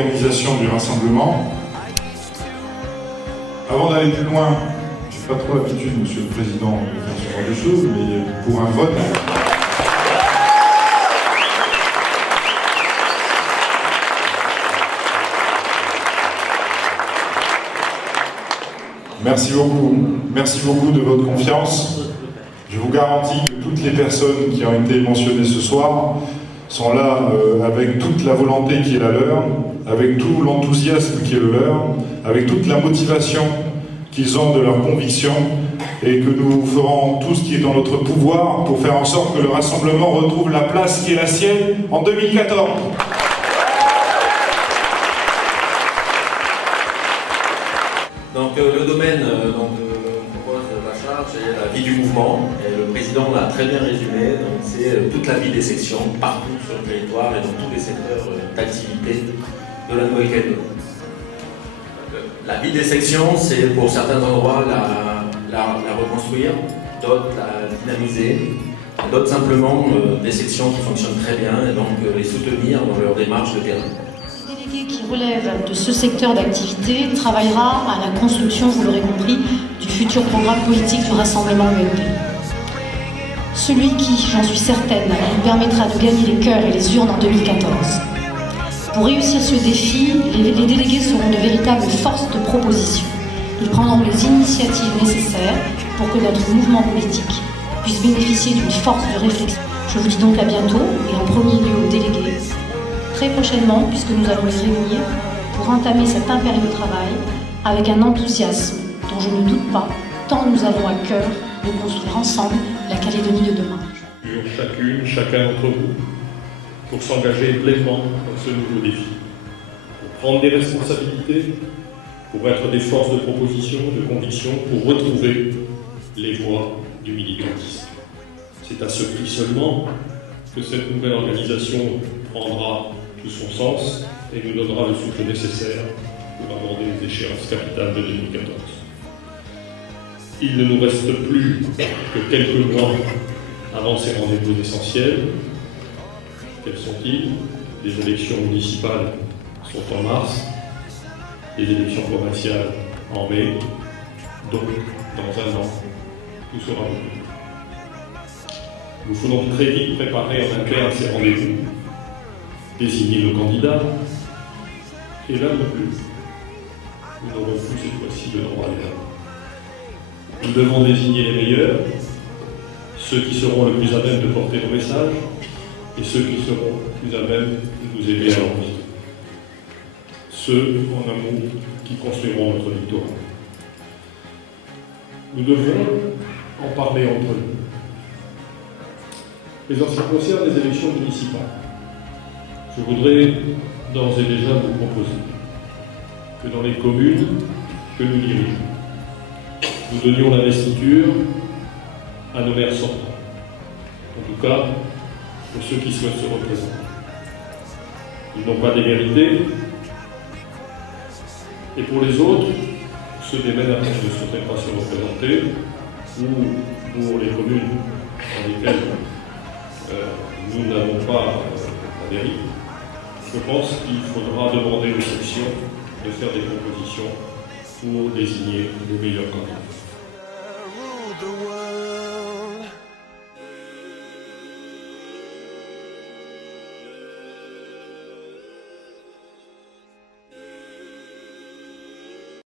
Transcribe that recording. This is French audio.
l'organisation du rassemblement. Avant d'aller plus loin, je n'ai pas trop l'habitude, Monsieur le Président, de faire ce genre de choses, mais pour un vote... Merci beaucoup de votre confiance. Je vous garantis que toutes les personnes qui ont été mentionnées ce soir sont là avec toute la volonté qui est la leur, avec tout l'enthousiasme qui est le leur, avec toute la motivation qu'ils ont de leur conviction, et que nous ferons tout ce qui est dans notre pouvoir pour faire en sorte que le rassemblement retrouve la place qui est la sienne en 2014. Donc le domaine qu'on propose la charge est la vie du mouvement, et le président l'a très bien résumé, donc c'est toute la vie des sections, partout sur le territoire et dans tous les secteurs d'activité de la Nouvelle-Calédonie. La vie des sections, c'est pour certains endroits la reconstruire, d'autres la dynamiser, d'autres simplement des sections qui fonctionnent très bien, et donc les soutenir dans leur démarche de terrain. Le délégué qui relève de ce secteur d'activité travaillera à la construction, vous l'aurez compris, du futur programme politique du Rassemblement UMP. Celui qui, j'en suis certaine, nous permettra de gagner les cœurs et les urnes en 2014. Pour réussir ce défi, les délégués seront de véritables forces de proposition. Ils prendront les initiatives nécessaires pour que notre mouvement politique puisse bénéficier d'une force de réflexion. Je vous dis donc à bientôt, et en premier lieu aux délégués, très prochainement, puisque nous allons les réunir pour entamer cet impérieux travail avec un enthousiasme dont je ne doute pas, tant nous avons à cœur de construire ensemble la Calédonie de demain. Chacune, chacun d'entre vous, pour s'engager pleinement dans ce nouveau défi, pour prendre des responsabilités, pour être des forces de proposition, de conviction, pour retrouver les voies du militantisme. C'est à ce prix seulement que cette nouvelle organisation prendra tout son sens et nous donnera le souffle nécessaire pour aborder les échéances capitales de 2014. Il ne nous reste plus que quelques mois avant ces rendez-vous essentiels. Quels sont-ils? Les élections municipales sont en mars, les élections provinciales en mai, donc dans un an, tout sera bouclé. Nous faut donc très vite préparer en interne ces rendez-vous, désigner nos candidats, et là non plus, nous n'aurons plus cette fois-ci le droit à l'erreur. Nous devons désigner les meilleurs, ceux qui seront le plus à même de porter nos messages, et ceux qui seront plus à même de nous aider à l'envie. Ceux, en un mot, qui construiront notre victoire. Nous devons en parler entre nous. Mais en ce qui concerne les élections municipales, je voudrais d'ores et déjà vous proposer que dans les communes que nous dirigeons, nous donnions l'investiture à nos maires sortants. En tout cas, pour ceux qui souhaitent se représenter. Ils n'ont pas d'égalité. Et pour les autres, ceux des maires qui ne souhaiteraient pas se représenter, ou pour les communes dans lesquelles nous n'avons pas adhéré, je pense qu'il faudra demander aux sections de faire des propositions pour désigner les meilleurs candidats.